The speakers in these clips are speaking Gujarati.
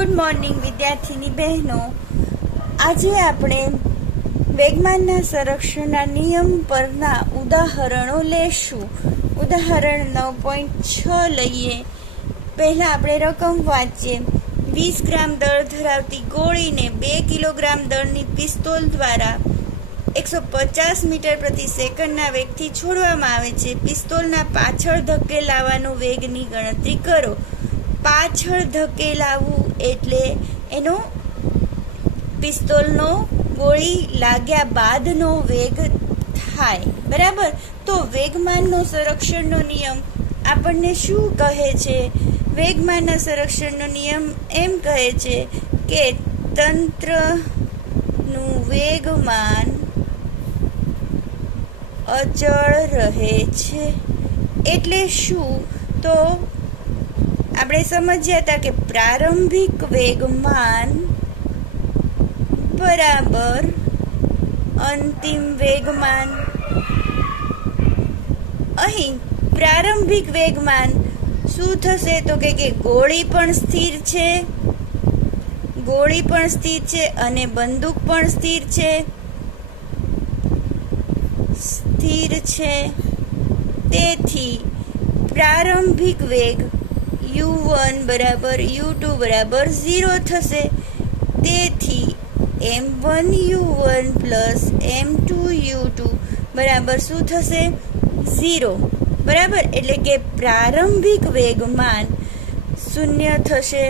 ગુડ મોર્નિંગ વિદ્યાર્થીની બહેનો. આજે આપણે વેગમાનના સંરક્ષણના નિયમ પરના ઉદાહરણો લેશું. ઉદાહરણ 9.6 લઈએ. પહેલાં આપણે રકમ વાંચીએ. 20 ગ્રામ દળ ધરાવતી ગોળીને 2 કિલોગ્રામ દળની પિસ્તોલ દ્વારા 150 મીટર પ્રતિ સેકન્ડના વેગથી છોડવામાં આવે છે. પિસ્તોલના પાછળ ધકેલાવાનો વેગની ગણતરી કરો. પાછળ ધકેલાવું એટલે એનો પિસ્તોલનો ગોળી લાગ્યા બાદનો વેગ થાય, બરાબર. તો વેગમાનનો સંરક્ષણનો નિયમ આપણને શું કહે છે? વેગમાનના સંરક્ષણનો નિયમ એમ કહે છે કે તંત્રનું વેગમાન અચળ રહે છે. એટલે શું? તો આપણે સમજ્યા હતા કે પ્રારંભિક વેગમાન બરાબર અંતિમ વેગમાન. અહીં પ્રારંભિક વેગમાન શું થશે? તો કે ગોળી પણ સ્થિર છે, અને બંદૂક પણ સ્થિર છે. તેથી પ્રારંભિક વેગ u1 બરાબર u2 બરાબર 0 થશે. તેથી m1u1 પ્લસ m2u2 બરાબર શું થશે? 0, બરાબર. એટલે કે પ્રારંભિક વેગમાન 0 થશે.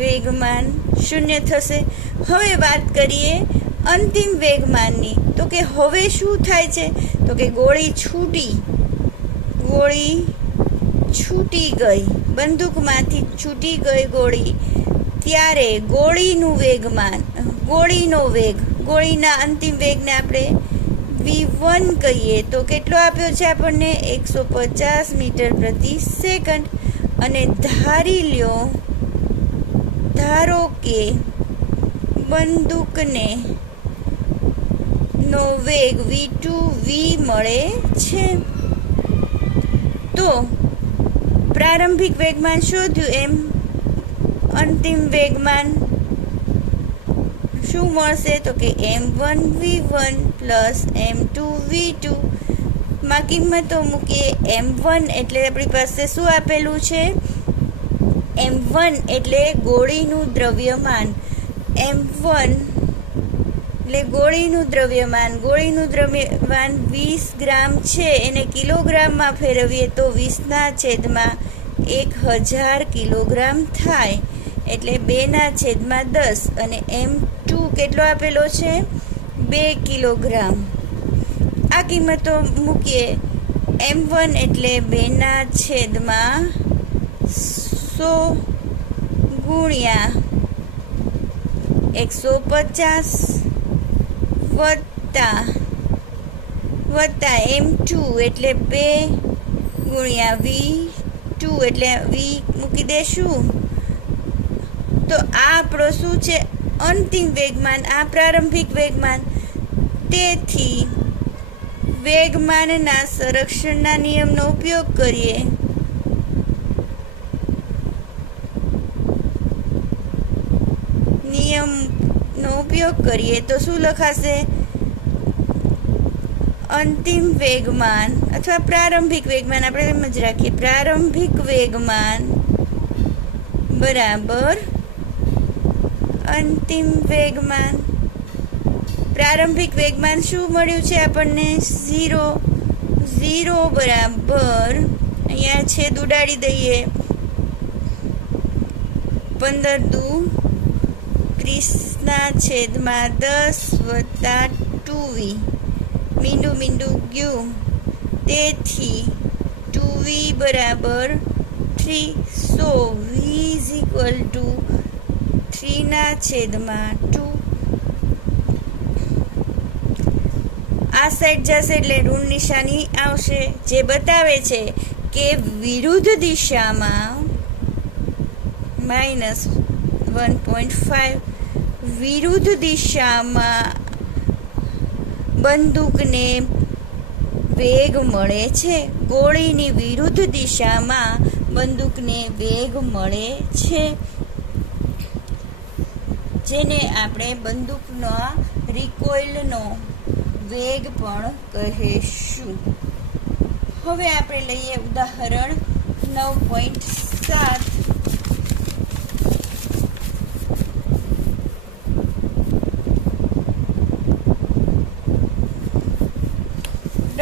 વેગમાન 0 થશે. હવે વાત કરીએ અંતિમ વેગમાનની. તો કે હવે શું થાય છે? તો કે ગોળી છૂટી ગઈ, બંદૂકમાંથી છૂટી ગઈ ગોળી. ત્યારે ગોળીના અંતિમ વેગને આપણે v1 કહીએ. તો કેટલો આપ્યો છે આપણને? 150 મીટર પ્રતિ સેકન્ડ. અને ધારો કે બંદૂકને નો વેગ v2v મળે છે. તો પ્રારંભિક વેગમાન શોધ્યું, એમ અંતિમ વેગમાન શું મળશે? તો કે m1v1 પ્લસ m2v2 માં કિંમતો મૂકીએ. m1 એટલે આપણી પાસે શું આપેલું છે? m1 એટલે ગોળીનું દ્રવ્યમાન. m1 એટલે ગોળીનું દ્રવ્યમાન 20 ગ્રામ છે. એને કિલોગ્રામમાં ફેરવીએ તો 20/1000 કિલોગ્રામ થાય. એટલે 2/10. અને m2 કેટલો આપેલો છે? 2 કિલોગ્રામ. આ કિંમતો મૂકીએ. m1 એટલે 2/100 ગુણ્યા 150 વત્તા m2 એટલે 2 ગુણ્યા v2 એટલે v મૂકી દેશું. તો આ આપણો શું છે? અંતિમ વેગમાન. આ પ્રારંભિક વેગમાન. તેથી વેગમાનના સંરક્ષણના નિયમનો ઉપયોગ કરીએ. તો શું લખાશે? અંતિમ વેગમાન અથવા પ્રારંભિક વેગમાન, આપણે એમ જ રાખીએ. પ્રારંભિક વેગમાન બરાબર અંતિમ વેગમાન. પ્રારંભિક વેગમાન શું મળ્યું છે આપણને? 0 બરાબર, અહીંયા છેદ ઉડાડી દઈએ. 15×10 વત્તા 2v મીંડું ગયું. તેથી 2v બરાબર 3. સો v ઇઝ ઇક્વલ ટુ 3/2. આ સાઈડ જશે એટલે ઋણ નિશાની આવશે, જે બતાવે છે કે વિરુદ્ધ દિશામાં -1.5 વિરુદ્ધ દિશામાં બંદૂકને વેગ મળે છે. ગોળીની વિરુદ્ધ દિશામાં બંદૂકને વેગ મળે છે, જેને આપણે બંદૂકના રિકોઇલનો વેગ પણ કહીશું. હવે આપણે લઈએ ઉદાહરણ 9.7.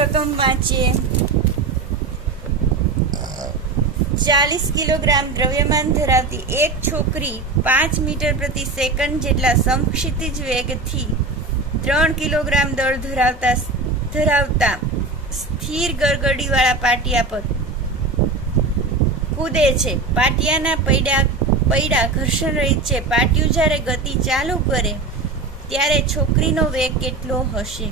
રકમ વાંચીએ. 40 કિલોગ્રામ દ્રવ્યમાન ધરાવતી એક છોકરી 5 મીટર પ્રતિ સેકન્ડ જેટલા સમક્ષિતિજ વેગથી 3 કિલોગ્રામ દળ ધરાવતા સ્થિર ગરગડીવાળા પાટિયા પર કૂદે છે. પાટિયાના પૈડા ઘર્ષણ રહિત છે. પાટિયું જ્યારે ગતિ ચાલુ કરે ત્યારે છોકરીનો વેગ કેટલો હશે?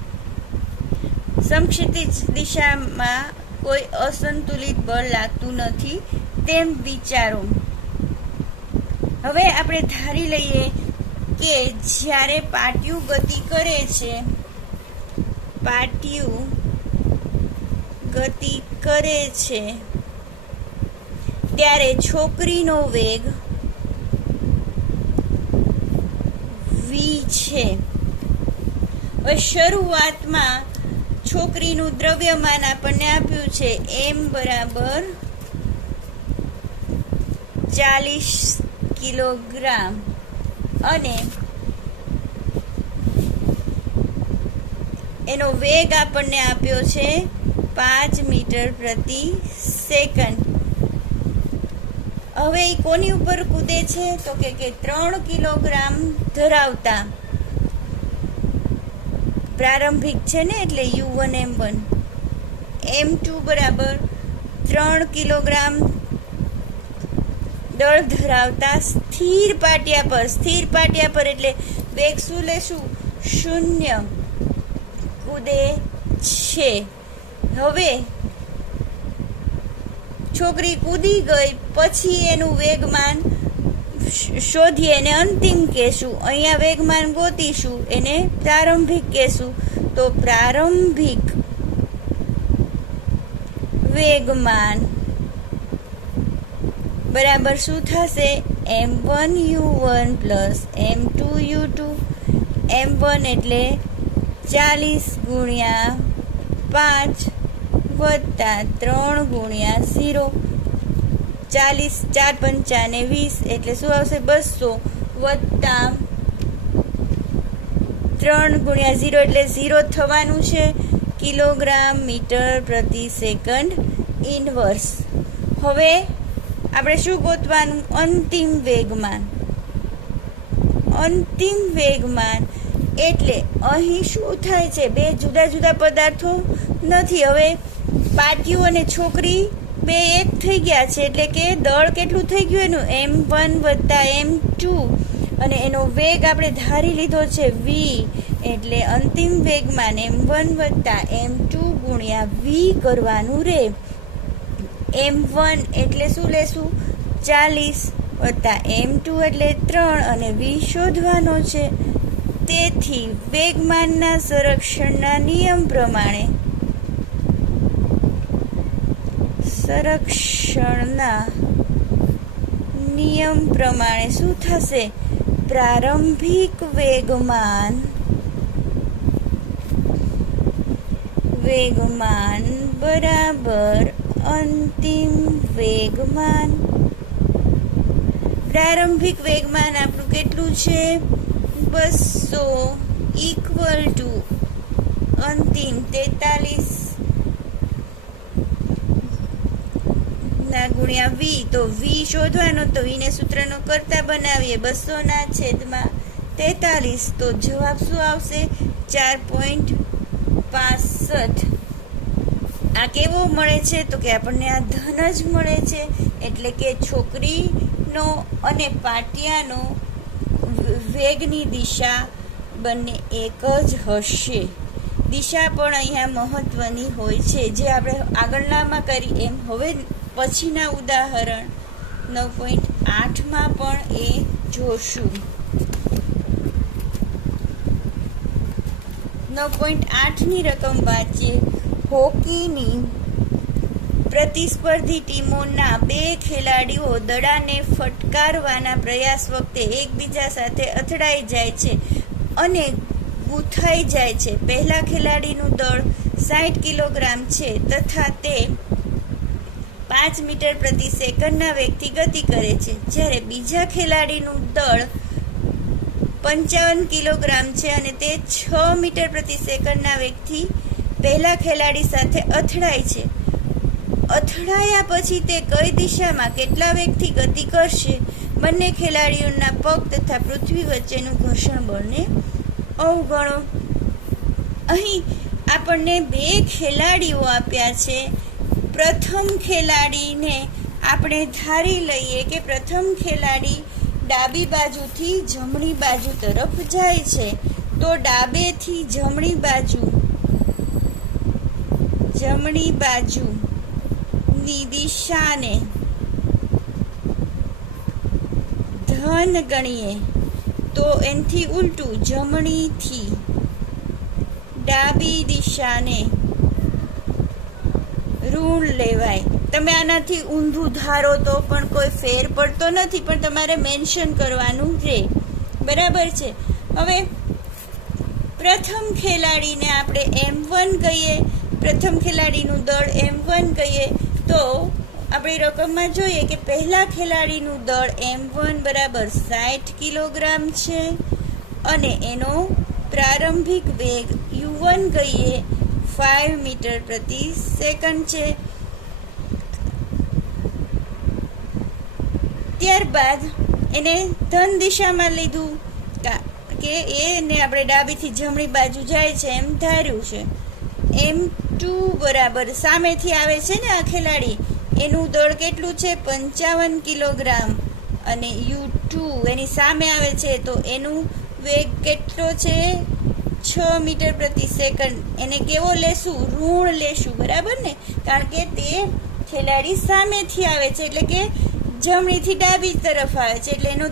સમક્ષિતિજ દિશામાં કોઈ અસંતુલિત બળ લાગતું નથી તેમ વિચારો. હવે આપણે ધારી લઈએ કે જ્યારે પાટિયું ગતિ કરે છે, ત્યારે છોકરીનો વેગ v છે. હવે શરૂઆતમાં છોકરીનું દ્રવ્યમાન આપણને આપ્યું છે m બરાબર 40 કિલોગ્રામ અને એનો વેગ આપણને આપ્યો છે 5 મીટર પ્રતિ સેકન્ડ. હવે એ કોની ઉપર કૂદે છે? તો કે 3 કિલોગ્રામ ધરાવતા પ્રારંભિક છે ને, એટલે u1 m1. m2 બરાબર 3 કિલોગ્રામ દળ ધરાવતા સ્થિર પાટિયા પર એટલે વેગ શું લેશું? 0 કૂદે છે. હવે છોકરી કૂદી ગઈ પછી એનું વેગમાન શોધીએ, એને અંતિમ કહેશું. અહીંયા વેગમાન ગોતીશું, એને પ્રારંભિક કહેશું. તો પ્રારંભિક વેગમાન બરાબર શું થશે? m1u1 plus m2u2. m1 એટલે 40 ગુણ્યા 5 વત્તા 3 ગુણ્યા 0. 40 4 પંચા ને 20 એટલે શું આવશે? 200 વત્તા 3 ગુણ્યા 0 એટલે 0 થવાનું છે. કિલોગ્રામ મીટર પ્રતિ સેકન્ડ ઇનવર્સ. હવે આપણે શું ગોતવાનું? અંતિમ વેગમાન એટલે અહીં શું થાય છે? બે જુદા જુદા પદાર્થો નથી. હવે પાટિયું અને છોકરી બે એક થઈ ગયા છે, એટલે કે દળ કેટલું થઈ ગયું એનું? m1 વત્તા m2 અને એનો વેગ આપણે ધારી લીધો છે v, એટલે અંતિમ વેગમાન m1 વત્તા m2 ગુણ્યા v કરવાનું રે. m1 એટલે શું લેશું? 40 વત્તા m2 એટલે 3 અને v શોધવાનો છે. તેથી વેગમાનના સંરક્ષણના નિયમ પ્રમાણે શું થશે? પ્રારંભિક વેગમાન બરાબર અંતિમ વેગમાન. પ્રારંભિક વેગમાન આપણું કેટલું છે? 200 ઇક્વલ ટુ અંતિમ 43 ગુણ્યા v. તો v શોધવાનો, તો v ને સૂત્રનો કરતા બનાવીએ. 200/43. તો જવાબ શું આવશે? 4.65. આ કેવો મળે છે? તો કે આપણને આ ધન જ મળે છે, એટલે કે છોકરીનો અને પાટિયાનો વેગની દિશા બંને એક જ હશે. દિશા પણ અહીંયા મહત્વની હોય છે, જે આપણે આગળનામાં કરી એમ હવે પછીના ઉદાહરણ 9.8માં પણ એ જોશું. 9.8ની રકમ વાંચીએ. હોકીની પ્રતિસ્પર્ધી ટીમોના 2 ખેલાડીઓ દડાને ફટકારવાના પ્રયાસ વખતે એકબીજા સાથે અથડાઈ જાય છે અને ગૂંથાઈ જાય છે. પહેલા ખેલાડીનું દળ 60 કિલોગ્રામ છે તથા તે 5 મીટર પ્રતિ સેકન્ડના વેગથી ગતિ કરે છે, જ્યારે બીજા ખેલાડીનું દળ 55 કિલોગ્રામ છે અને તે 6 મીટર પ્રતિ સેકન્ડના વેગથી પહેલા ખેલાડી સાથે અથડાય છે. અથડાયા પછી તે કઈ દિશામાં કેટલા વેગથી ગતિ કરશે? બંને ખેલાડીઓના પગ તથા પૃથ્વી વચ્ચેનું ઘર્ષણ બળને અવગણો. અહીં આપણને 2 ખેલાડીઓ આપ્યા છે. પ્રથમ ખેલાડીને આપણે ધારી લઈએ કે પ્રથમ ખેલાડી ડાબી બાજુથી જમણી બાજુ તરફ જાય છે, તો ડાબેથી જમણી બાજુની દિશાને ધન ગણીએ તો એનાથી ઉલટું જમણીથી ડાબી દિશાને ઋણ લેવાય. તમે આનાથી ઊંધું ધારો તો પણ કોઈ ફેર પડતો નથી, પણ તમારે મેન્શન કરવાનું રહે. બરાબર છે. હવે પ્રથમ ખેલાડીને આપણે M1 કહીએ, પ્રથમ ખેલાડીનું દળ M1 કહીએ, તો આપણી રકમમાં જોઈએ કે પહેલા ખેલાડીનું દળ M1 બરાબર 60 કિલોગ્રામ છે અને એનો પ્રારંભિક વેગ U1 કહીએ 5 મીટર પ્રતિ સેકન્ડ છે. ત્યારબાદ એને ધન દિશામાં લીધું કે એને આપણે ડાબીથી જમણી બાજુ જાય છે એમ ધાર્યું છે. M2 બરાબર સામેથી આવે છે ને આ ખેલાડી, એનું દળ કેટલું છે? 55 કિલોગ્રામ અને U2 એની સામે આવે છે તો એનું વેગ કેટલો છે? 6 મીટર પ્રતિ સેકન્ડ. એને કેવો લેશું? ઋણ લેશું. બરાબર ને? કારણ કે તે ખેલાડી સામેથી આવે છે એટલે કે જમણીથી ડાબી તરફ આવે છે એટલે એનો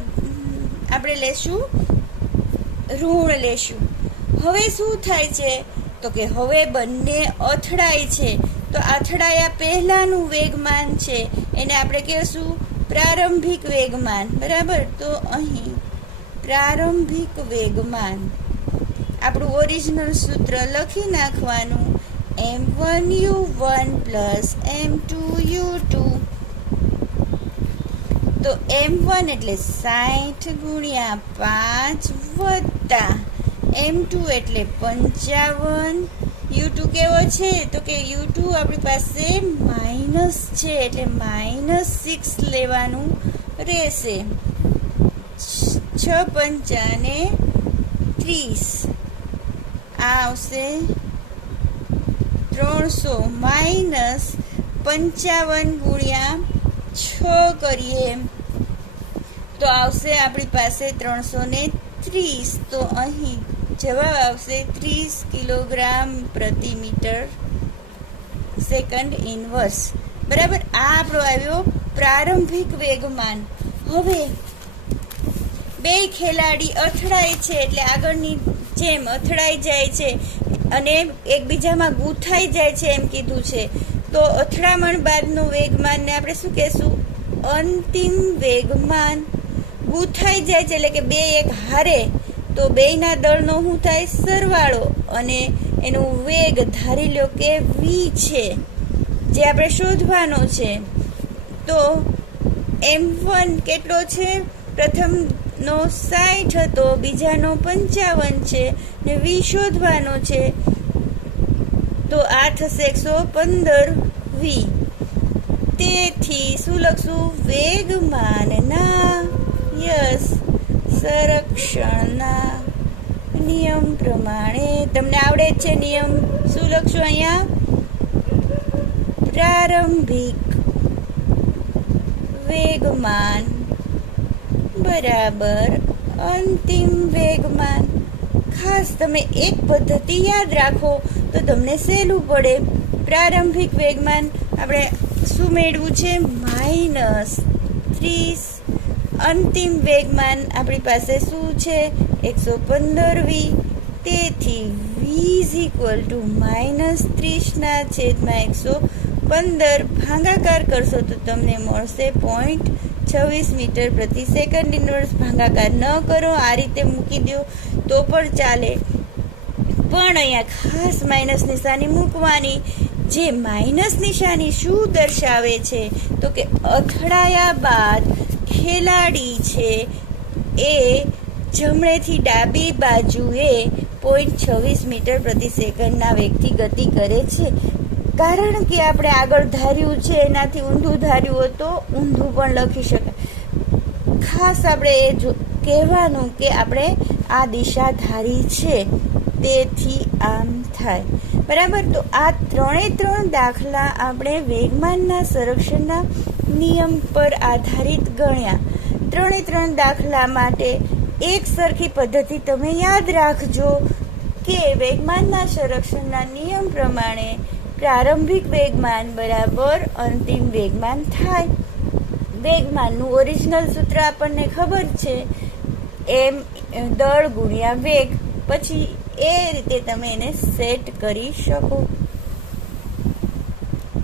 આપણે લેશું ઋણ લેશું. હવે શું થાય છે તો કે હવે બંને અથડાય છે, તો અથડાયા પહેલાનું વેગમાન છે એને આપણે કહેશું પ્રારંભિક વેગમાન. બરાબર? તો અહીં પ્રારંભિક વેગમાન આપણું ઓરિજિનલ સૂત્ર લખી નાખવાનું, M1U1 પ્લસ M2U2. તો M1 એટલે 60 ગુણ્યા 5 વત્તા M2 એટલે 55. U2 કેવો છે તો કે U2 આપણી પાસે માઇનસ છે એટલે -6 લેવાનું રહેશે. 6 પંચા ને 30 આ આવશે 300 -55 ગુણ્યા 6 કરીએ તો આવશે આપણી પાસે 330. તો અહીં જવાબ આવશે 30 કિલોગ્રામ પ્રતિ મીટર સેકન્ડ ઇનવર્સ. બરાબર? આ આપણો આવ્યો પ્રારંભિક વેગમાન. હવે 2 ખેલાડી અથડાય છે એટલે આગળની જેમ અથડાઈ જાય છે અને એકબીજામાં ગૂંથાઈ જાય છે એમ કીધું છે, તો અથડામણ બાદનું વેગમાનને આપણે શું કહેશું? અંતિમ વેગમાન. ગૂંથાઈ જાય છે એટલે કે 2 એક હારે તો બેયના દળનો શું થાય? સરવાળો. અને એનું વેગ ધારી લો કે v છે જે આપણે શોધવાનો છે. તો M1 કેટલો છે? પ્રથમનો 60 હતો, બીજાનો 55 છે ને v શોધવાનો છે તો આ થશે 115 v. તેથી શું લખશું? વેગમાનના સંરક્ષણના નિયમ પ્રમાણે. તમને આવડે જ છે નિયમ. શું લખશું અહીંયા? પ્રારંભિક વેગમાન બરાબર અંતિમ વેગમાન. ખાસ તમે એક પદ્ધતિ યાદ રાખો તો તમને સહેલું પડે. પ્રારંભિક વેગમાન આપણે શું મેળવું છે? -30. અંતિમ વેગમાન આપણી પાસે શું છે? 115 v. તેથી v ઇઝ ઇક્વલ ટુ -30/115 ભાગાકાર કરશો તો તમને મળશે 0.26 મીટર પ્રતિ સેકન્ડ. ઇન્વર્સ ભાગાકાર ન કરો, આ રીતે મૂકી દો તો પણ ચાલે, પણ અહીંયા ખાસ માઇનસ નિશાની મૂકવાની. જે માઇનસ નિશાની શું દર્શાવે છે તો કે અથડાયા બાદ ખેલાડી છે એ જમણેથી ડાબી બાજુએ 0.26 મીટર પ્રતિ સેકન્ડના વેગથી ગતિ કરે છે. કારણ કે આપણે આગળ ધાર્યું છે એનાથી ઊંધું ધાર્યું હોય તો ઊંધું પણ લખી શકાય. ખાસ આપણે એ કહેવાનું કે આપણે આ દિશા ધારી છે તેથી આમ થાય. બરાબર, તો આ 3 દાખલા આપણે વેગમાનના સંરક્ષણના નિયમ પર આધારિત ગણ્યા. 3 દાખલા માટે એક સરખી પદ્ધતિ તમે યાદ રાખજો કે વેગમાનના સંરક્ષણના નિયમ પ્રમાણે પ્રારંભિક વેગમાન બરાબર અંતિમ વેગમાન થાય. વેગમાનનું ઓરિજિનલ સૂત્ર આપણને ખબર છે, એમ દળ ગુણ્યા વેગ. પછી એ રીતે તમે એને સેટ કરી શકો.